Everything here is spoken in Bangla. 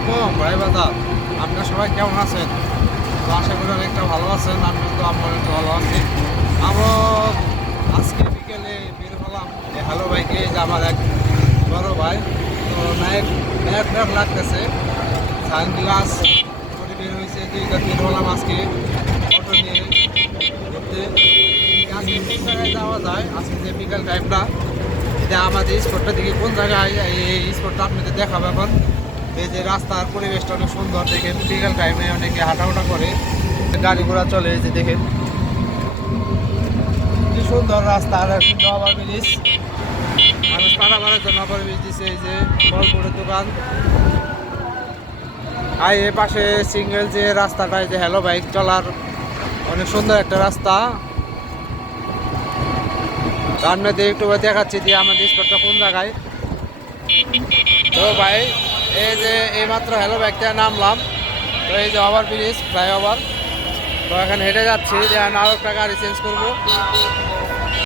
আলাইকুম ভাই বাজার, আপনারা সবাই কেমন আছেন? তো আশা করি অনেকটা ভালো আছেন। আমি তো আমরা অনেকটা ভালো আছি। আমরা আজকে বিকেলে বের হলাম হ্যালো ভাইকে, যে আমার এক বড় ভাই। তো নায়ক নায়ক নায়ক লাগতেছে, সানগ্লাস করে বের হয়েছে। দুইটা বের হলাম আজকে অটো নিয়ে ঘুরতে। আজকে কোন জায়গায় যাওয়া যায়, আজকে যে বিকেল টাইমটা, এটা আমাদের স্পটটা দিকে কোন জায়গায়, এই স্পটটা আপনাদের দেখাবো এখন। এই যে রাস্তার পরিবেশটা অনেক সুন্দর, দেখেন বিকেল টাইমে অনেকে হাঁটাহুটা করে, গাড়ি ঘোড়া চলে। এই যে দেখেন কি সুন্দর রাস্তা, আর সুন্দর ওভার ব্রিজ, মানুষ পারাবারের জন্য ওভার ব্রিজ দিচ্ছে। এই যে ফলপুরের দোকান, আর এর পাশে সিঙ্গেল যে রাস্তাটা, এই যে হ্যালো বাইক চলার অনেক সুন্দর একটা রাস্তা। আপনাদের একটু দেখাচ্ছি যে আমাদের স্পটটা কোন জায়গায়। তো ভাই, এই যে এইমাত্র হ্যালো বাইকটা নামলাম। তো এই যে ওভার ব্রিজ, ফ্লাইওভার। তো এখানে হেঁটে যাচ্ছি, যে আরও একটা গাড়ি চেঞ্জ করবো।